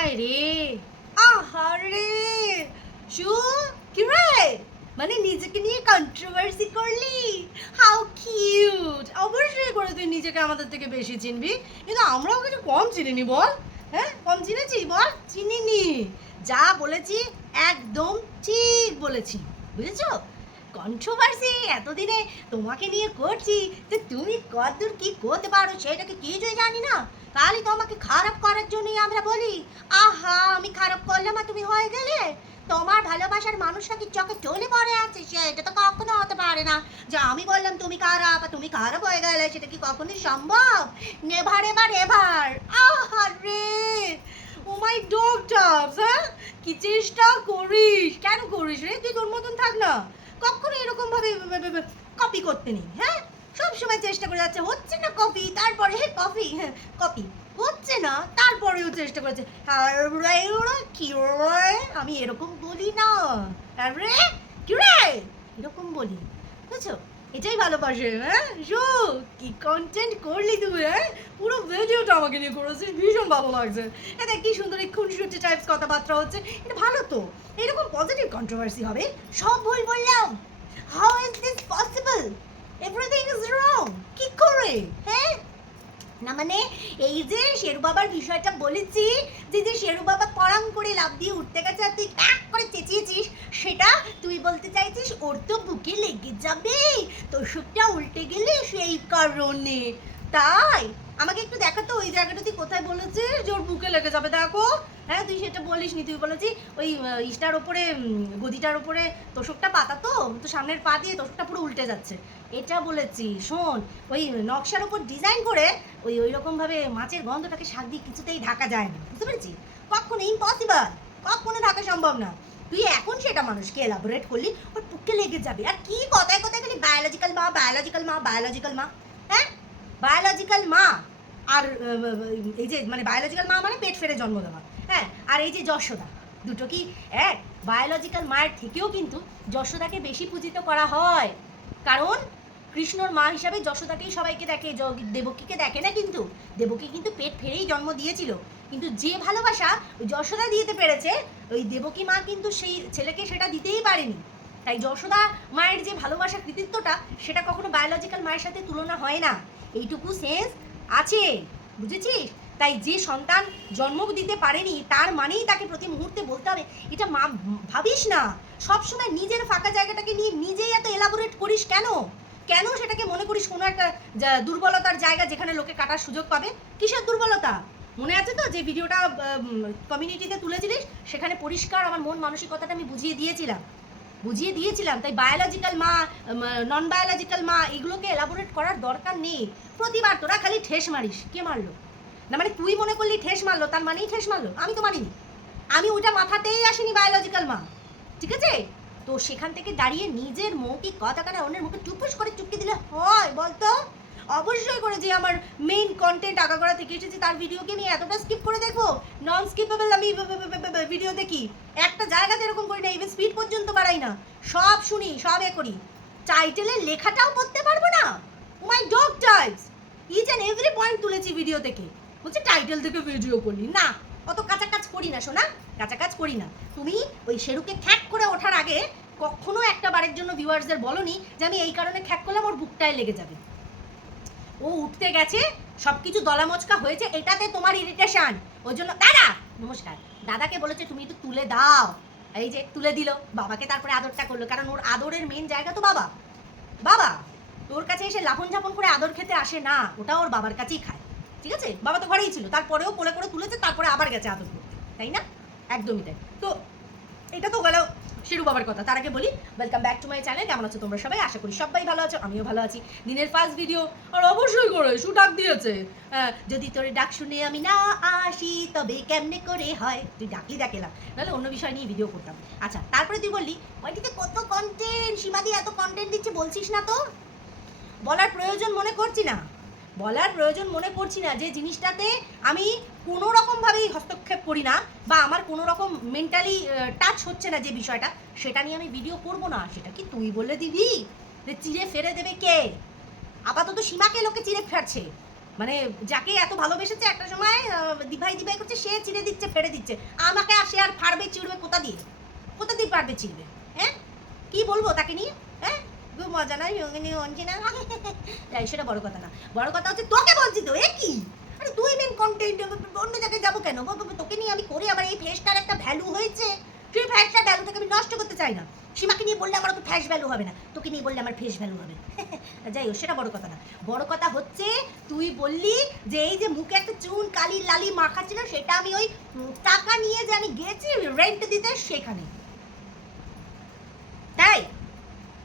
হায় রে আহারে শু কি রে মানে নিজেকে নিয়ে কন্ট্রোভার্সি করলি হাউ কিউট অবশ্যই করে তুই নিজেকে আমাদের থেকে বেশি চিনবি কিন্তু আমরাও কিছু কম চিনিনি বল হ্যাঁ কম চিনেছি বল চিনিনি যা বলেছি একদম ঠিক বলেছি বুঝেছ কন্ট্রোভার্সি এতদিনে তোমাকে নিয়ে করছি তো তুমি কতদূর কি করতে পারো সেটাকে কিছুই জানি না তাহলে তোমাকে খারাপ করার জন্যই আমরা বলি, আহা, আমি খারাপ করলাম আর তুমি হয়ে গেলে? তোমার ভালোবাসার মানুষটা কি চোখে চলে পড়ে আছে, সেটা তো কখনো হতে পারে না। যে আমি বললাম, তুমি খারাপ আর তুমি খারাপ হয়ে গেলে, সেটা কি কখনোই সম্ভব? নেভার এবার এবার আহা রে! ও মাই ডগ টাপস হ্যাঁ? কি চেষ্টা করিস? কেন করিস রে? তুই তোর মতন থাক না। কখনো এরকম ভাবে কপি করতে নেই হ্যাঁ? সব সময় চেষ্টা করে যাচ্ছে, হচ্ছে না কপি তারপরে হে কপি হ্যাঁ কপি হচ্ছে না, তারপরেও চেষ্টা করেছে? আমি এরকম বলি না। আর রে, কি রে, এরকম বলি। বুঝছ? এটাই ভালোবাসে হ্যাঁ? শো, কি কন্টেন্ট করলি তুমি হ্যাঁ? পুরো ভিডিওটা আমাকে নিয়ে করেছিস, ভীষণ ভালো লাগছে। এটা কি সুন্দর এই খুনসুটি টাইপস কথাবার্তা হচ্ছে, এটা ভালো তো। এরকম পজিটিভ কন্ট্রোভার্সি হবে, সব ভুল বললাম। How is this possible everything is wrong কি করে? হ্যাঁ? না মানে এই যে শেরু বাবার বিষয়টা বলেছি, যে যে শেরু বাবা পরাং করে লাভ দিয়ে উঠতে গেছে আর তুই এক করে চেঁচিয়েছিস, সেটা তুই বলতে চাইছিস ওর তো বুকে লেগে যাবে। তোর সুখটা উল্টে গেলে সেই কারণে। তাই? আমাকে একটু দেখাতো ওই জায়গাটা তুই কোথায় বলেছিস? যে ওর বুকে লেগে যাবে, দেখো। হ্যাঁ তুই সেটা বলিস নি, তুই বলেছি, ওই ইসটার ওপরে গদিটার ওপরে তোষকটা পাতা তো তো সামনের পা দিয়ে তোষকটা পুরো উল্টে যাচ্ছে। এটা বলেছি, শোন, ওই নকশার ওপর ডিজাইন করে ওই ওই রকমভাবে মাছের গন্ধটাকে শাক দিয়ে কিছুতেই ঢাকা যায় না, বুঝতে পেরেছি? কখনো ইম্পসিবল কখনো ঢাকা সম্ভব না। তুই এখন সেটা মানুষকে এলাবোরেট করলি, ওর পুকে লেগে যাবে। আর কি কথায় কথায় খালি বায়োলজিক্যাল মা বায়োলজিক্যাল মা বায়োলজিক্যাল মা হ্যাঁ? বায়োলজিক্যাল মা। আর এই যে মানে বায়োলজিক্যাল মা মানে পেট ফেরে জন্ম দেওয়া। হ্যাঁ আর এই যে যশোদা, দুটো কি এক? বায়োলজিক্যাল মায়ের থেকেও কিন্তু যশোদাকে বেশি পূজিত করা হয়। কারণ কৃষ্ণর মা হিসাবে যশোদাকেই সবাইকে দেখে দেবকীকে দেখে না কিন্তু, দেবকী কিন্তু পেট ফেরেই জন্ম দিয়েছিল। কিন্তু যে ভালোবাসা যশোদা দিতে পেরেছে, ওই দেবকী মা কিন্তু সেই ছেলেকে সেটা দিতেই পারেনি। তাই যশোদা মায়ের যে ভালোবাসা কৃতিত্বটা, সেটা কখনো বায়োলজিক্যাল মায়ের সাথে তুলনা হয় না। এইটুকু সেন্স আছে, বুঝেছিস? তাই যে সন্তান জন্ম দিতে পারেনি, তার মানেই তাকে প্রতি মুহূর্তে বলতে হবে। এটা মা ভাবিস না? সবসময় নিজের ফাঁকা জায়গাটাকে নিয়ে নিজেই এত এলাবোরেট করিস কেন? কেন সেটাকে মনে করিস কোনো একটা দুর্বলতার জায়গা যেখানে লোকে কাটার সুযোগ পাবে? কিসের দুর্বলতা? মনে আছে তো যে ভিডিওটা কমিউনিটিতে তুলেছিলিস? সেখানে পরিষ্কার আমার মন মানসিকতাটা আমি বুঝিয়ে দিয়েছিলাম। বুঝিয়ে দিয়েছিলাম, তাই বায়োলজিক্যাল মা নন বায়োলজিক্যাল মা, এগুলোকে এলাবোরেট করার দরকার নেই। প্রতিবার তোরা খালি ঠেস মারিস। কে মারলো? না মানে তুই মনে করলি ঠেস মারলো, তার মানেই ঠেস মারলো। আমি তো মারিনি। আমি ওইটা মাথাতেই আসিনি বায়োলজিক্যাল মা। ঠিক আছে? তো সেখান থেকে দাঁড়িয়ে নিজের মুখে কথা কাটা অন্যের মুখে টুপুস করে চুপকে দিলে হয় বলতো? অবশ্যই করে যে আমার মেইন কন্টেন্ট আগাগোড়া থেকে এসেছে। তার ভিডিওকে নিয়ে এতটা স্কিপ করে দেখব? নন স্কিপেবল আমি ভিডিও দেখি। একটা জায়গাতে এরকম করি না ইভেন স্পিড পর্যন্ত বাড়াই না। সব শুনি, সব এ করি। টাইটেলের লেখাটাও পড়তে পারব না? My dog types each and every point তুলেছি ভিডিও থেকে। বলছে টাইটেল থেকে ভিডিও করলি? না, অত কাজ করি না কাঁচা কাজ করি না। তুমি ওই শেরুকে খ্যাক করে ওঠার আগে কখনো একটা বারের জন্য ভিউয়ার্সদের বলনি যে আমি এই কারণে খ্যাক করলাম, ওর বুকটায় লেগে যাবে। ও উঠতে গেছে, সবকিছু দলামচকা হয়েছে, এটাতে তোমার ইরিটেশন ওই জন্য, দাদা! নমস্কার। দাদাকে বলেছে তুমি একটু তুলে দাও। এই যে, তুলে দিল। বাবাকে তারপরে আদরটা করল, কারণ ওর আদরের মেন জায়গা তো বাবা। বাবা, তোর কাছে এসে লাফন ঝাপন করে আদর খেতে আসে না, ওটা ওর বাবার কাছেই খায়। ঠিক আছে? বাবা তো ঘরেই ছিল। তারপরেও কোলে করে তুলেছে, তারপরে আবার গেছে আদর করতে। তাই না? একদমই তাই। তো, এটা তো গেল শিরু বাবার কথা। তার আগে বলি welcome back to my channel কেমন আছো তোমরা সবাই? আশা করি সবাই ভালো আছো, আমিও ভালো আছি। দিনের ফার্স্ট ভিডিও আর অবশ্যই করে শু ডাক দিয়েছে। যদি তোর ডাক শুনে আমি না আসি, তবে কেমনে করে হয়? তুই ডাকি ডাকেলাম নাহলে অন্য বিষয় নিয়ে ভিডিও করতাম। আচ্ছা তারপরে তুই বললি, ওইটিতে কত কন্টেন্ট সীমাদি এত কন্টেন্ট দিচ্ছে, বলছিস না তো? বলার প্রয়োজন মনে করছি না। বলার প্রয়োজন মনে করছি না যে জিনিসটাতে আমি কোনো রকমভাবেই হস্তক্ষেপ করি না বা আমার কোনো রকম মেন্টালি টাচ হচ্ছে না যে বিষয়টা, সেটা নিয়ে আমি ভিডিও করব না। সেটা কি তুই বলে দিবি? যে চিড়ে ফেরে দেবে কে? আপাতত সীমাকে লোকে চিড়ে ফেরছে মানে যাকে এত ভালোবেসেছে একটা সময় দিভাই দিভাই করছে, সে চিড়ে দিচ্ছে ফেড়ে দিচ্ছে। আমাকে আর সে আর ফাড়বে, চিড়বে কোথা দিয়ে? কোথা দিয়ে পারবে চিড়বে? হ্যাঁ? কি বলব তাকে নিয়ে? হ্যাঁ? খুব মজা নয় সঙ্গে নিয়ে অনছি না? তাই সেটা বড় কথা না। বড় কথা হচ্ছে, তোকে বলছি তো, এ কি? আরে তুই মেন কন্টেন্ট অন্য জায়গায় যাব কেন? তোকে নিয়ে আমি করি আমার এই ফেসটার একটা ভ্যালু হয়েছে? সেই ফ্যাশটার ভ্যালুটাকে আমি নষ্ট করতে চাই না। সীমাকে নিয়ে বললে আমার তো ফ্যাশ ভ্যালু হবে না। তোকে নিয়ে বললে আমার ফেস ভ্যালু হবে যাই হোক, সেটা বড় কথা না। বড় কথা হচ্ছে, তুই বললি যে এই যে মুখে একটা চুন, কালি, লালি মাখা ছিল, সেটা আমি ওই টাকা নিয়ে যে আমি গেছি রেন্ট দিতে, সেখানে। তাই?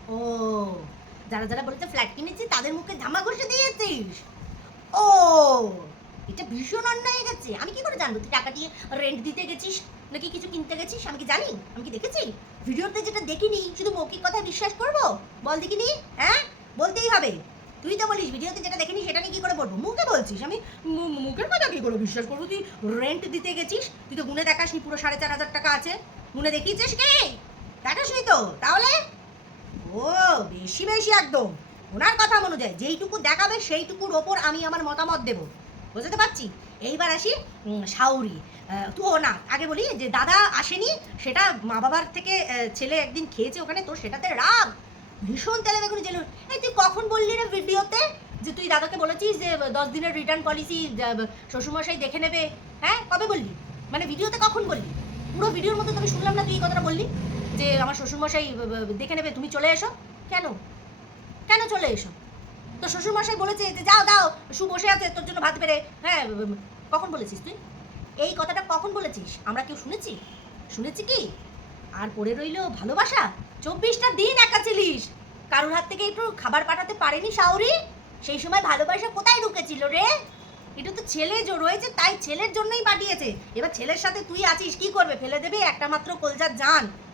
ও, যারা যারা বলেছে ফ্ল্যাট কিনেছি তাদের মুখে ধামা ঘষে দিয়েছিস? ও, এটা ভীষণ অন্যায় গেছে। আমি কি করে জানব? তুই টাকা দিয়ে রেন্ট দিতে গেছিস? নাকি কিছু কিনতে গেছিস? আমি কি জানি? আমি কি দেখেছি? ভিডিওতে যেটা দেখিনি, শুধু মৌখিক কথা বিশ্বাস করব? বল দেখিনি? হ্যাঁ? বলতেই হবে। তুই তো বলিস, ভিডিওতে যেটা দেখিনি, সেটা নিয়ে কি করে বলব? মুখে বলছিস? আমি মুখের কথা কি করে বিশ্বাস করব? তুই রেন্ট দিতে গেছিস? তুই তো গুনে দেখাসনি, পুরো সাড়ে চার হাজার টাকা আছে। গুনে দেখিয়েছিস কে? দেখাসনি তো? তাহলে? ও বেশি বেশি একদম। ওনার কথা অনুযায়ী যেইটুকু দেখাবে সেইটুকুর ওপর আমি আমার মতামত দেব। বুঝতে পারছি? এইবার আসি আহ, তো না আগে বলি যে দাদা আসেনি সেটা মা বাবার থেকে ছেলে একদিন খেয়েছে ওখানে তো সেটাতে রাগ। ভীষণ তেলে বেগুনি জেলুন। এই তুই কখন বললি রে ভিডিওতে যে তুই দাদাকে বলেছিস যে দশ দিনের রিটার্ন পলিসি শ্বশুরমশাই দেখে নেবে? হ্যাঁ কবে বললি? মানে ভিডিওতে কখন বললি? পুরো ভিডিওর মধ্যে তোকে শুনলাম না তুই এই কথাটা বললি। যে আমার শ্বশুরমশাই দেখে নেবে, তুমি চলে এসো। কেন? কেন চলে এসো? তো শ্বশুরমশাই বলেছে যে, যাও দাও শু বসে আছে, তোর জন্য ভাত পেরে হ্যাঁ কখন বলেছিস তুই? এই কথাটা কখন বলেছিস? আমরা কেউ শুনেছি? শুনেছি কি? আর পড়ে রইল ভালোবাসা। চব্বিশটা দিন একা ছিলিস। কারোর হাত থেকে একটু খাবার পাঠাতে পারেনি শাওরি সেই সময় ভালোবাসা কোথায় ঢুকেছিল রে? এটা তো ছেলে রয়েছে, তাই ছেলের জন্যই পাঠিয়েছে। এবার ছেলের সাথে তুই আছিস, কি করবে? ফেলে দেবে একটা মাত্র কলজার স-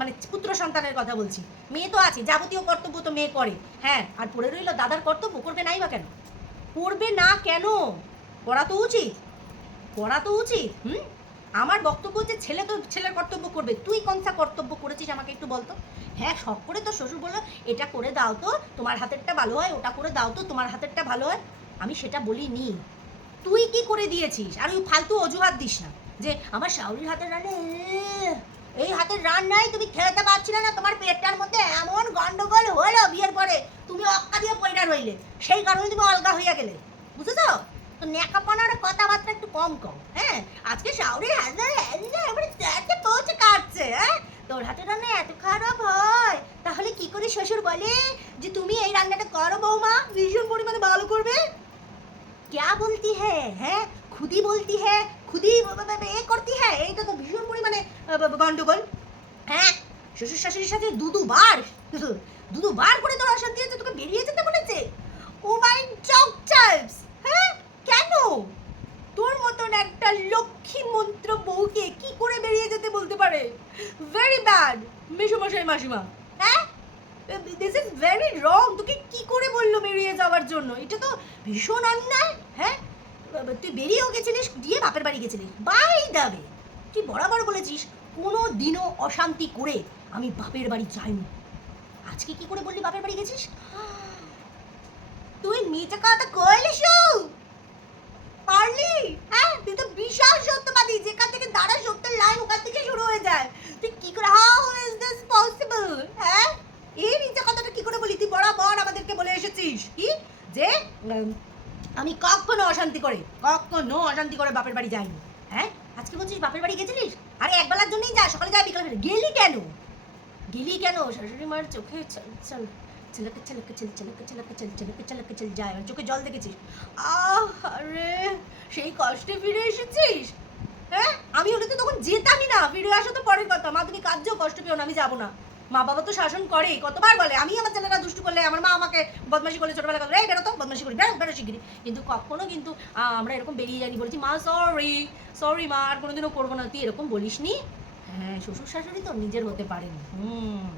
মানে পুত্র সন্তানের কথা বলছি। মেয়ে তো আছে, যাবতীয় কর্তব্য তো মেয়ে করে। হ্যাঁ আর পড়ে রইল দাদার কর্তব্য, করবে নাই বা কেন? করবে না কেন? করা তো উচিত। করা তো উচিত, হুম? আমার বক্তব্য যে ছেলে তো ছেলের কর্তব্য করবে। তুই কোনটা কর্তব্য করেছিস আমাকে একটু বলতো? হ্যাঁ শখ করে তো শ্বশুর বলল, এটা করে দাও তো, তোমার হাতেরটা ভালো হয়, ওটা করে দাও তো, তোমার হাতেরটা ভালো হয়। আমি সেটা বলিনি। তুই কি করে দিয়েছিস? আর ওই ফালতু অজুহাত দিস না যে, আমার শাউরির হাতের রান্না এই হাতের রান্নায় তুমি খেলতে পারছিলে না। তোমার পেটটার মধ্যে এমন গন্ডগোল হলো বিয়ের পরে, তুমি অক্কা দিয়ে পয়টার রইলে। সেই কারণে তুমি অলগা হইয়া গেলে। বুঝেছ? তো নেকাপনার কথাবার্তা একটু কম কম হ্যাঁ? আজকে শাওরি এবারে চারটে পৌঁছে কাটছে হ্যাঁ? তোর হাতে রান্না এত খারাপ হয়। তাহলে কি করে শ্বশুর বলে? যে তুমি এই রান্নাটা করো বৌমা, ভীষণ পরিমাণে ভালো করবে। ক্যা বলতি হ্যাঁ হ্যাঁ? খুদি বলতি হ্যাঁ খুদি এ করতি হ্যাঁ এইটা তো ভীষণ পরিমাণে গন্ডগোল। হ্যাঁ শ্বশুর শাশুড়ির সাথে দু দুবার দু দুবার করে তোর অশান্তি হয়েছে তোকে বেরিয়ে যেতে বলেছে? ও মাই চক চার্লস হ্যাঁ কেন? তোর মতন একটা লক্ষ্মী মন্ত্র বউকে কি করে বেরিয়ে যেতে বলতে পারে? ভেরি ব্যাড মিশুমশাই মাসিমা। হ্যাঁ দিস ইজ ভেরি রং তোকে কি করে বলল বেরিয়ে যাওয়ার জন্য? এটা তো ভীষণ অন্যায় হ্যাঁ? তুই বেরিয়েও গেছিলিস দিয়ে বাপের বাড়ি গেছিলিস। বাই দাবে তুই বরাবর বলেছিস? কোনো দিনও অশান্তি করে আমি বাপের বাড়ি যাইনি। আজকে কি করে বললি বাপের বাড়ি গেছিস? তুই মিথ্যা কথা কইলিস পারলি? হ্যাঁ তুই তো বিশাল সত্যবাদী, যেখান থেকে দাঁড়া সত্যের লাইন ওখান থেকে শুরু হয়ে যায়। তুই কি করে হাউ ইজ দিস পসিবল হ্যাঁ? এই মিথ্যা কথাটা কি করে বলি তুই বরাবর আমাদেরকে বলে এসেছিস, কি? যে আমি কখনো অশান্তি করে, কখনো অশান্তি করে বাপের বাড়ি যাইনি। হ্যাঁ? আজকে বলছিস বাপের বাড়ি গেছিলিস? আরে একবেলার জন্যই যা, সকালে যা, বিকালে। গেলি কেন? গেলি কেন? শাশুড়ি মার চোখে চল ছেলেকে ছেলেকে ছেলে ছেলেকে ছেলেকে ছেলে ছেলেকে ছেলেকে ছেলে যায় আমার চোখে জল দেখেছিস। আহ, আরে, সেই কষ্টে ফিরে এসেছিস? হ্যাঁ? আমি হলে তো তখন যেতামই না, ফিরে আসা তো পরের কথা। মা, তুমি কাঁদছো, কষ্ট পেও না, আমি যাব না। মা বাবা তো শাসন করে কতবার বলে, আমি আমার ছেলেরা দুষ্টু করলে আমার মা আমাকে বদমাশি করলে ছোটবেলা করে এই বেরো তো, বদমাশি করি, বেরো বেরো শিগগিরি কিন্তু কখনো কিন্তু আমরা এরকম বেরিয়ে যাইনি বলেছি, মা সরি সরি মা, আর কোনোদিনও করব না। তুই এরকম বলিসনি? হ্যাঁ শ্বশুর শাশুড়ি তো নিজের হতে পারেনি। হুম,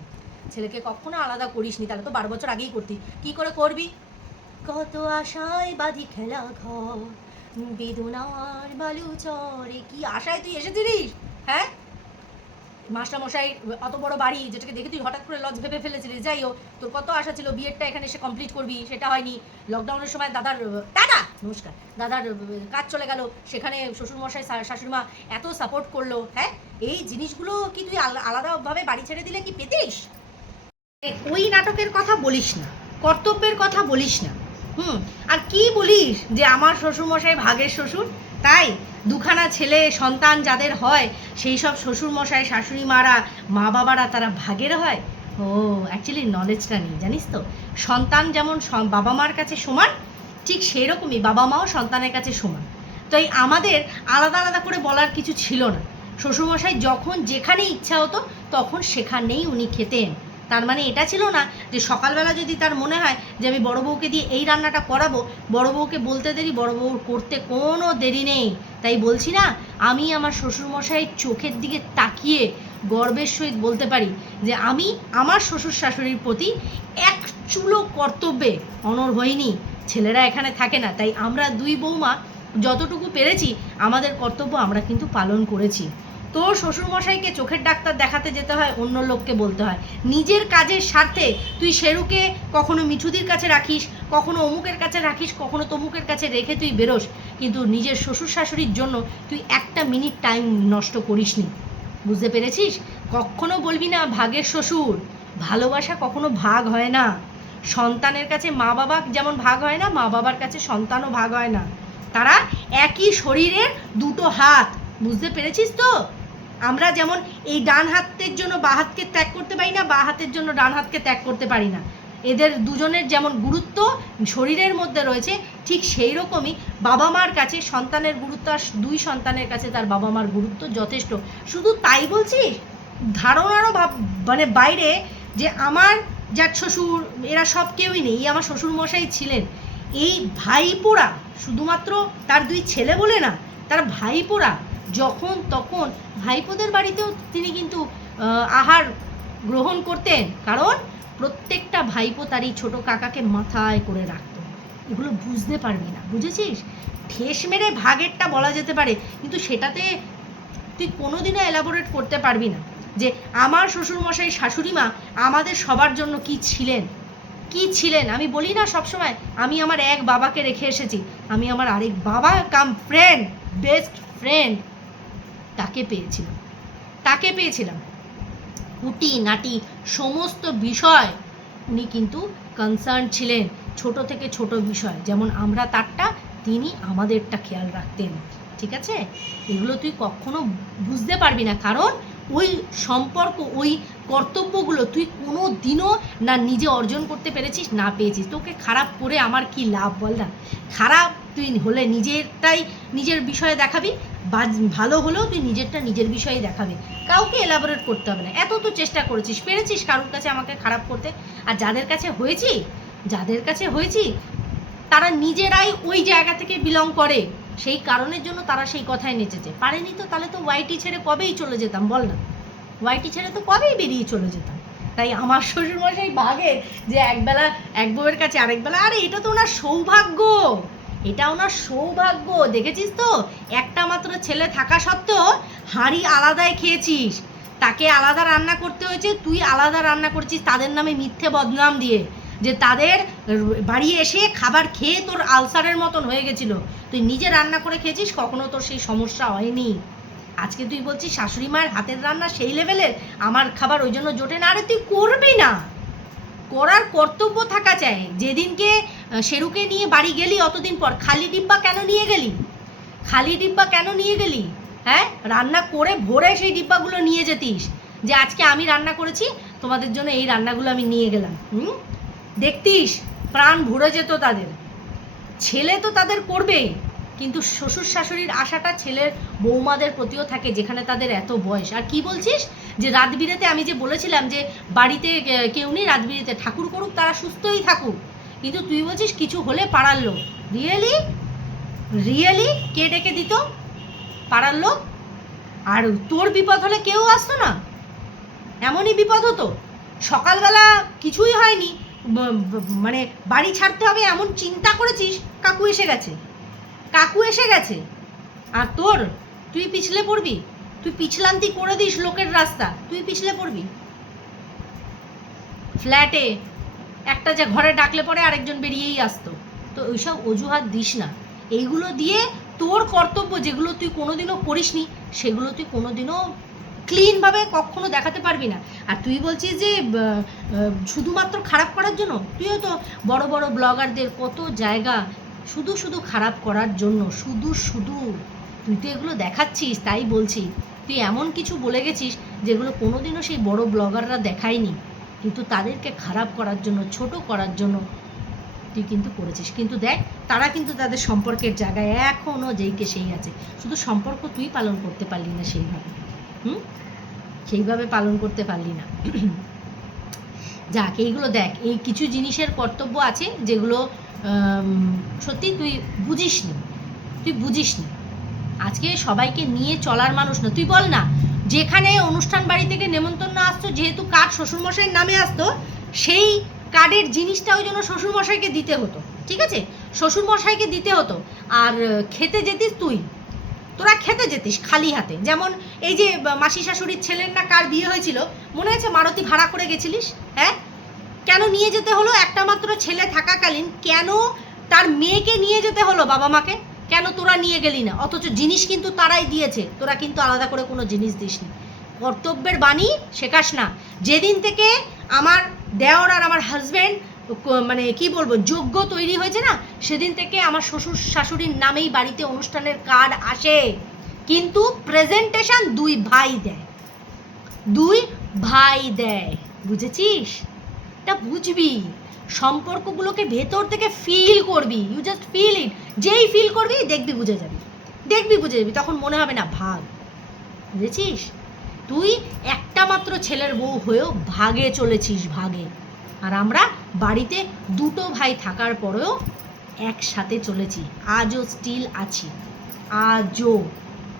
ছেলেকে কখনো আলাদা করিস নি তাহলে তো বারো বছর আগেই করতি। কি করে করবি? কত আশায় বাঁধি খেলা ঘর, বেদনার বালু চরে, কি আশায় তুই এসেছিলিস? হ্যাঁ? মাস্টারমশাই, অত বড় বাড়ি, যেটাকে দেখে তুই হঠাৎ করে লজ ভেবে ফেলেছিলি যাই হোক, তোর কত আশা ছিল বিয়েরটা এখানে এসে কমপ্লিট করবি, সেটা হয়নি। লকডাউনের সময় দাদার, দাদা, নমস্কার, দাদার কাজ চলে গেল, সেখানে শ্বশুরমশাই শাশুড়িমা এত সাপোর্ট করল হ্যাঁ? এই জিনিসগুলো কি তুই আলাদাভাবে বাড়ি ছেড়ে দিলে কি পেতিস? ওই নাটকের কথা বলিস না, কর্তব্যের কথা বলিস না, হুম? আর কি বলিস যে আমার শ্বশুরমশাই ভাগের শ্বশুর তাই দুখানা ছেলে, সন্তান যাদের হয়, সেই সব শ্বশুরমশাই শাশুড়ি মারা মা বাবারা তারা ভাগের হয়? ও অ্যাকচুয়ালি নলেজটা নেই, জানিস তো? সন্তান যেমন বাবা মার কাছে সমান, ঠিক সেই রকমই বাবা মাও সন্তানের কাছে সমান। তাই আমাদের আলাদা আলাদা করে বলার কিছু ছিল না। শ্বশুরমশাই যখন যেখানে ইচ্ছা হতো, তখন সেখানেই উনি খেতেন। তার মানে এটা ছিল না যে সকালবেলা যদি তার মনে হয় যে আমি বড় বউকে দিয়ে এই রান্নাটা করাবো, বড় বউকে বলতে দেরি, বড় বউর করতে কোনো দেরি নেই। তাই বলছি না, আমি আমার শ্বশুরমশাইয়ের চোখের দিকে তাকিয়ে গর্বের সহিত বলতে পারি যে আমি আমার শ্বশুর শাশুড়ির প্রতি এক চুলো কর্তব্যে অনর হইনি। ছেলেরা এখানে থাকে না, তাই আমরা দুই বৌমা যতটুকু পেরেছি, আমাদের কর্তব্য আমরা কিন্তু পালন করেছি। তোর শ্বশুরমশাইকে চোখের ডাক্তার দেখাতে যেতে হয়, অন্য লোককে বলতে হয়। নিজের কাজের স্বার্থে তুই শেরুকে কখনো মিঠুদির কাছে রাখিস, কখনো অমুকের কাছে রাখিস, কখনো তমুকের কাছে রেখে তুই বেরোস। কিন্তু নিজের শ্বশুর শাশুড়ির জন্য তুই একটা মিনিট টাইম নষ্ট করিস নি বুঝতে পেরেছিস? কখনো বলবি না, ভাগের শ্বশুর, ভালোবাসা কখনো ভাগ হয় না। সন্তানের কাছে মা বাবা যেমন ভাগ হয় না, মা বাবার কাছে সন্তানও ভাগ হয় না। তারা একই শরীরের দুটো হাত। বুঝতে পেরেছিস তো? আমরা যেমন এই ডান হাতের জন্য বা হাতকে ত্যাগ করতে পারি না, বা হাতের জন্য ডান হাতকে ত্যাগ করতে পারি না। এদের দুজনের যেমন গুরুত্ব শরীরের মধ্যে রয়েছে, ঠিক সেই রকমই বাবা মার কাছে সন্তানের গুরুত্ব আর দুই সন্তানের কাছে তার বাবা মার গুরুত্ব যথেষ্ট। শুধু তাই বলছিস ধারণারও ভাব মানে বাইরে যে আমার যার শ্বশুর, এরা সব কেউই নেই আমার শ্বশুর মশাই ছিলেন। এই ভাইপোরা, শুধুমাত্র তার দুই ছেলে বলে না, তার ভাইপোরা যখন তখন ভাইপোদের বাড়িতেও তিনি কিন্তু আহার গ্রহণ করতেন। কারণ প্রত্যেকটা ভাইপো তার এই ছোটো কাকাকে মাথায় করে রাখত। এগুলো বুঝতে পারবি না, বুঝেছিস? ঠেস মেরে ভাগেরটা বলা যেতে পারে, কিন্তু সেটাতে তুই কোনোদিনও এলাবোরেট করতে পারবি না যে আমার শ্বশুরমশাই শাশুড়ি মা আমাদের সবার জন্য কি ছিলেন? কি ছিলেন? আমি বলি না সবসময়, আমি আমার এক বাবাকে রেখে এসেছি। আমি আমার আরেক বাবা কাম ফ্রেন্ড বেস্ট ফ্রেন্ড তাকে পেয়েছিলাম। তাকে পেয়েছিলাম। কুটি নাটি সমস্ত বিষয় উনি কিন্তু কনসার্ন ছিলেন, ছোট থেকে ছোট বিষয়। যেমন আমরা তারটা, তিনি আমাদেরটা খেয়াল রাখতেন। ঠিক আছে? এগুলো তুই কখনো বুঝতে পারবি না। কারণ ওই সম্পর্ক, ওই কর্তব্যগুলো তুই কোনো দিনও না নিজে অর্জন করতে পেরেছিস, না পেয়েছিস। তোকে খারাপ করে আমার কি লাভ? বল না। খারাপ তুই হলে নিজেরটাই নিজের বিষয়ে দেখাবি বা ভালো হলেও তুই নিজেরটা নিজের বিষয়ে দেখাবে। কাউকে এলাবোরেট করতে হবে না। এত তো চেষ্টা করেছিস, পেরেছিস কারোর কাছে আমাকে খারাপ করতে। আর যাদের কাছে হয়েছি, যাদের কাছে হয়েছি, তারা নিজেরাই ওই জায়গা থেকে বিলং করে। সেই কারণের জন্য তারা সেই কথায় নেচেছে। পারেনি তো, তাহলে তো ওয়াইটি ছেড়ে কবেই চলে যেতাম, বল না। ওয়াইটি ছেড়ে তো কবেই বেরিয়ে চলে যেতাম। তাই আমার শ্বশুরমশাই ভাগে যে একবেলা, এক বউয়ের কাছে আরেক বেলা, আরে এটা তো ওনার সৌভাগ্য! এটা ওনার সৌভাগ্য, দেখেছিস তো? একটা মাত্র ছেলে থাকা সত্ত্বেও হাঁড়ি আলাদায় খেয়েছিস। তাকে আলাদা রান্না করতে হয়েছে, তুই আলাদা রান্না করছিস তাদের নামে মিথ্যে বদনাম দিয়ে। যে তাদের বাড়ি এসে খাবার খেয়ে তোর আলসারের মতন হয়ে গেছিল। তুই নিজে রান্না করে খেয়েছিস, কখনো তোর সেই সমস্যা হয়নি। আজকে তুই বলছিস শাশুড়ি মায়ের হাতের রান্না সেই লেভেলের আমার খাবার ওই জন্য জোটে না, আরে তুই করবি না। করার কর্তব্য থাকা চাই। যেদিনকে শেরুকে নিয়ে বাড়ি গেলি, অতদিন পর খালি ডিব্বা কেন নিয়ে গেলি? খালি ডিব্বা কেন নিয়ে গেলি? হ্যাঁ? রান্না করে ভরে সেই ডিব্বাগুলো নিয়ে যেতিস। যে আজকে আমি রান্না করেছি, তোমাদের জন্য এই রান্নাগুলো আমি নিয়ে গেলাম। হুম? দেখতিস, প্রাণ ভরে যেত তাদের। ছেলে তো তাদের করবেই। কিন্তু শ্বশুর শাশুড়ির আশাটা ছেলের বৌমাদের প্রতিও থাকে যেখানে তাদের এত বয়স। আর কি বলছিস? যে রাত বিরেতে আমি যে বলেছিলাম যে বাড়িতে কেউ নেই রাত বিরেতে ঠাকুর করুক, তারা সুস্থই থাকুক। কিন্তু তুই বলছিস কিছু হলে পাড়ার লোক। রিয়েলি রিয়েলি কে ডেকে দিত? পাড়ার লোক? আর তোর বিপদ হলে কেউ আসতো না? এমনই বিপদ হতো। সকালবেলা কিছুই হয়নি। মানে বাড়ি ছাড়তে হবে এমন চিন্তা করেছিস, কাকু এসে গেছে। কাকু এসে গেছে। আর তোর, তুই পিছলে পড়বি? তুই পিছলান্তি করে দিস লোকের রাস্তা। তুই পিছলে পড়বি। ফ্ল্যাটে একটা যে ঘরে ডাকলে পরে আরেকজন বেরিয়েই আসতো। তো ওইসব অজুহাত দিস না। এইগুলো দিয়ে তোর কর্তব্য, যেগুলো তুই কোনোদিনও করিসনি, সেগুলো তুই কোনোদিনও ক্লিনভাবে কখনো দেখাতে পারবি না। আর তুই বলছিস যে শুধুমাত্র খারাপ করার জন্য? তুইও তো বড় বড় ব্লগারদের কত জায়গা শুধু শুধু খারাপ করার জন্য, শুধু শুধু তুই তো এগুলো দেখাচ্ছিস, তাই বলছি। তুই এমন কিছু বলে গেছিস যেগুলো কোনোদিনও সেই বড় ব্লগাররা দেখায়নি। কিন্তু তাদেরকে খারাপ করার জন্য, ছোট করার জন্য তুই কিন্তু করেছিস। কিন্তু দেখ, তারা কিন্তু তাদের সম্পর্কের জায়গায় এখনও যেইকে সেই আছে। শুধু সম্পর্ক তুই পালন করতে পারলি না সেইভাবে। হুম? সেইভাবে পালন করতে পারলি না। যাক, এইগুলো দেখ, এই কিছু জিনিসের কর্তব্য আছে যেগুলো সত্যি তুই বুঝিসনি তুই বুঝিসনি। আজকে সবাইকে নিয়ে চলার মানুষ না। তুই বল না, যেখানে অনুষ্ঠান বাড়ি থেকে নেমন্তন্ন আসতো যেহেতু কার্ড শ্বশুরমশাইয়ের নামে আসতো, সেই কার্ডের জিনিসটাও যেন শ্বশুরমশাইকে দিতে হতো, ঠিক আছে? শ্বশুরমশাইকে দিতে হতো। আর খেতে যেতিস তুই, তোরা খেতে যেতিস খালি হাতে। যেমন এই যে মাসি শাশুড়ির ছেলের না কার বিয়ে হয়েছিল, মনে আছে মারুতি ভাড়া করে গেছিলিস? হ্যাঁ? কেন নিয়ে যেতে হলো? একটা মাত্র ছেলে থাকাকালীন কেন তার মেয়েকে নিয়ে যেতে হলো বাবা মাকে? কেন তোরা নিয়ে গেলি না? অথচ জিনিস কিন্তু তারাই দিয়েছে। তোরা কিন্তু আলাদা করে কোনো জিনিস দিসনি। কর্তব্যের বাণী শেখাস না। যেদিন থেকে আমার দেওর আর আমার হাজব্যান্ড মানে কি বলব যোগ্য তৈরি হয়েছে না, সেদিন থেকে আমার শ্বশুর শাশুড়ির নামেই বাড়িতে অনুষ্ঠানের কার্ড আসে। কিন্তু প্রেজেন্টেশন দুই ভাই দেয়। দুই ভাই দেয়। বুঝেছিস? এটা বুঝবি। সম্পর্কগুলোকে ভেতর থেকে ফিল করবি। ইউ জাস্ট ফিল ইট যেই ফিল করবি, দেখবি বুঝে যাবি। দেখবি বুঝে যাবি। তখন মনে হবে, না, ভাগ। বুঝেছিস? তুই একটা মাত্র ছেলের বউ হয়েও ভাগে চলেছিস, ভাগে। আর আমরা বাড়িতে দুটো ভাই থাকার পরেও একসাথে চলেছি। আজও স্টিল আছি। আজও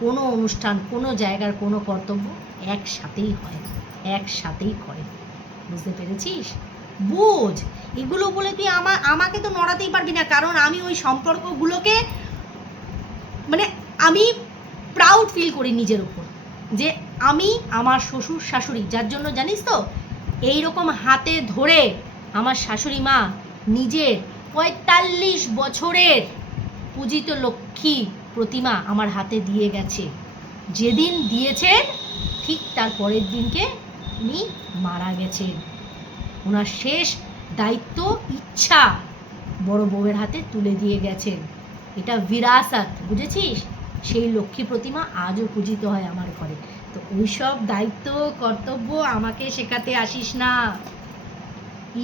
কোনো অনুষ্ঠান, কোনো জায়গার কোনো কর্তব্য একসাথেই হয়। একসাথেই করে। বুঝতে পেরেছিস? বোঝ। এগুলো বলে তুই আমা, আমাকে তো নড়াতেই পারবি না, কারণ আমি ওই সম্পর্কগুলোকে মানে আমি প্রাউড ফিল করি নিজের উপর। যে আমি আমার শ্বশুর, শাশুড়ি, যার জন্য জানিস তো এই রকম হাতে ধরে আমার শাশুড়ি মা নিজের পঁয়তাল্লিশ বছরের পূজিত লক্ষ্মী প্রতিমা আমার হাতে দিয়ে গেছে। যেদিন দিয়েছেন ঠিক তার পরের দিনকে উনি মারা গেছেন। ওনার শেষ দায়িত্ব, ইচ্ছা বড় বউয়ের হাতে তুলে দিয়ে গেছেন। এটা বিরাসাত, বুঝেছিস? সেই লক্ষ্মী প্রতিমা আজও পূজিত হয় আমার ঘরে। তো ওইসব দায়িত্ব, কর্তব্য আমাকে শেখাতে আসিস না।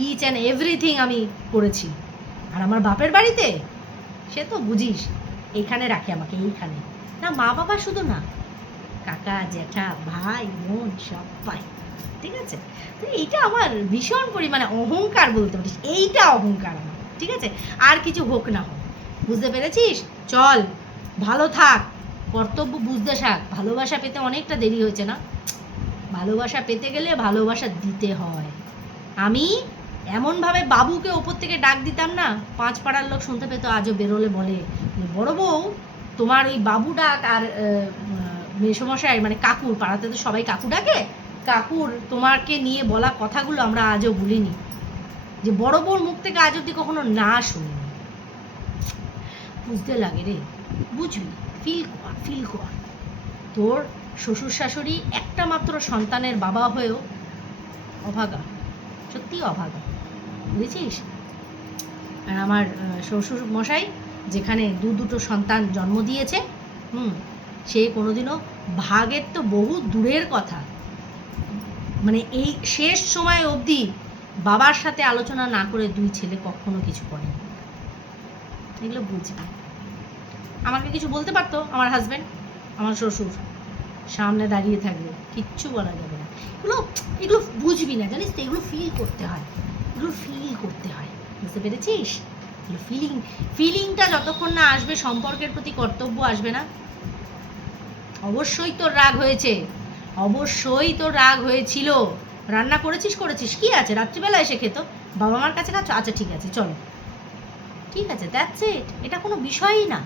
ইচ অ্যান্ড এভরিথিং আমি করেছি। আর আমার বাপের বাড়িতে? সে তো বুঝিস, এইখানে রাখে আমাকে, এইখানে। না মা বাবা শুধু না, কাকা, জ্যাঠা, ভাই, বোন, সবাই। ঠিক আছে? তো এইটা আমার ভীষণ পরিমাণে অহংকার বলতে পারিস। এইটা অহংকার আমার, ঠিক আছে? আর কিছু হোক না হোক। বুঝতে পেরেছিস? চল, ভালো থাক। কর্তব্য বুঝতে থাক ভালোবাসা পেতে অনেকটা দেরি হয়েছে না? ভালোবাসা পেতে গেলে ভালোবাসা দিতে হয়। আমি এমনভাবে বাবুকে ওপর থেকে ডাক দিতাম না, পাঁচ পাড়ার লোক শুনতে পেতো, আজও বেরোলে বলে বড় বউ, তোমার ওই বাবু ডাক আর মেসমশাই মানে কাকুর পাড়াতে তো সবাই কাকু ডাকে কাকুর তোমাকে নিয়ে বলা কথাগুলো আমরা আজও ভুলিনি। যে বড় বউর মুখ থেকে আজ অব্দি কখনো না শুনিনি। বুঝতে লাগে রে বুঝবি ফিল কর ফিল কর। তোর শ্বশুর শাশুড়ি একটা মাত্র সন্তানের বাবা হয়েও অভাগা সত্যি অভাগা, বুঝেছিস? আর আমার শ্বশুর মশাই যেখানে দু দুটো সন্তান জন্ম দিয়েছে, হুম, সে কোনোদিনও ভাগের তো বহু দূরের কথা। মানে এই শেষ সময় অবধি বাবার সাথে আলোচনা না করে দুই ছেলে কখনো কিছু করে এগুলো বুঝবি। আমাকে কিছু বলতে পারতো আমার হাজব্যান্ড আমার শ্বশুর। সামনে দাঁড়িয়ে থাকবে, কিচ্ছু বলা যাবে না। এগুলো এগুলো বুঝবি না, জানিস তো? এগুলো ফিল করতে হয়। এগুলো ফিল করতে হয়। বুঝতে পেরেছিস? ফিলিং ফিলিংটা যতক্ষণ না আসবে, সম্পর্কের প্রতি কর্তব্য আসবে না। অবশ্যই তোর রাগ হয়েছে। অবশ্যই তোর রাগ হয়েছিল। রান্না করেছিস করেছিস? কি আছে? রাত্রিবেলা এসে খেতো। বাবা মার কাছে খাচ্ছ? আচ্ছা ঠিক আছে, চলো। ঠিক আছে দ্যাটস ইট এটা কোনো বিষয়ই না।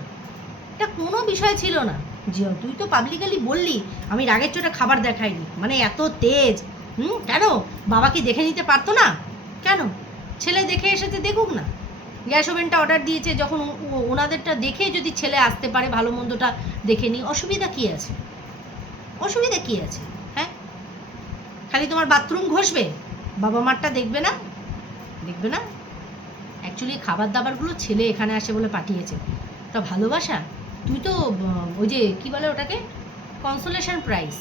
এটা কোনো বিষয় ছিল না। জি তুই তো পাবলিকালি বললি, আমি রাগের চোটে খাবার দেখাইনি। মানে এত তেজ। হুম? কেন? বাবা কি দেখে নিতে পারতো না? কেন? ছেলে দেখে এসেছে, দেখুক না। গ্যাস ওভেনটা অর্ডার দিয়েছে, যখন ওনাদেরটা দেখে যদি ছেলে আসতে পারে, ভালো মন্দটা দেখে নি অসুবিধা কী আছে? অসুবিধা কি আছে? হ্যাঁ? খালি তোমার বাথরুম ঘষবে? বাবা মারটা দেখবে না? দেখবে না? অ্যাকচুয়ালি খাবার দাবারগুলো ছেলে এখানে আসে বলে পাঠিয়েছে। তা ভালোবাসা? তুই তো ওই যে, কি বলে ওটাকে? কনসোলেশন প্রাইজ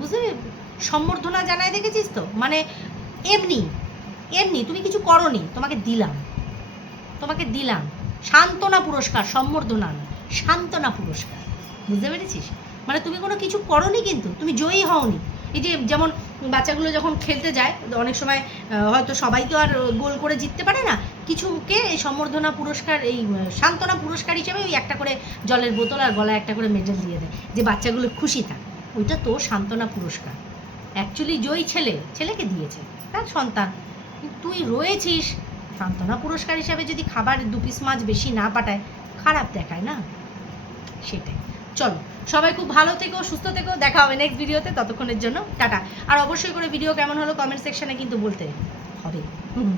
বুঝলি? সম্বর্ধনা জানায় দেখেছিস তো? মানে এমনি এমনি, তুমি কিছু করনি, তোমাকে দিলাম। তোমাকে দিলাম। সান্ত্বনা পুরস্কার, সম্বর্ধনা, সান্ত্বনা পুরস্কার। বুঝতে পেরেছিস? মানে তুমি কোনো কিছু করনি কিন্তু, তুমি জয়ী হওনি। এই যে যেমন বাচ্চাগুলো যখন খেলতে যায়, অনেক সময় হয়তো সবাই তো আর গোল করে জিততে পারে না। কিছুকে এই সম্বর্ধনা পুরস্কার, এই সান্ত্বনা পুরস্কার হিসেবে ওই একটা করে জলের বোতল আর গলায় একটা করে মেডেল দিয়ে দেয়, যে বাচ্চাগুলো খুশি থাক। ওইটা তো সান্ত্বনা পুরস্কার। অ্যাকচুয়ালি জয়ী ছেলে, ছেলেকে দিয়েছে, তার সন্তান। তুই রয়েছিস, সান্ত্বনা পুরস্কার হিসাবে যদি খাবার দু পিস মাছ বেশি না পাঠায়, খারাপ দেখায় না? সেটাই। চলো সবাই খুব ভালো থেকো, সুস্থ থেকো। দেখা হবে নেক্সট ভিডিওতে ততক্ষণের জন্য টাটা। আর অবশ্যই করে ভিডিও কেমন হলো কমেন্ট সেকশনে কিন্তু বলতে হবে। হুম।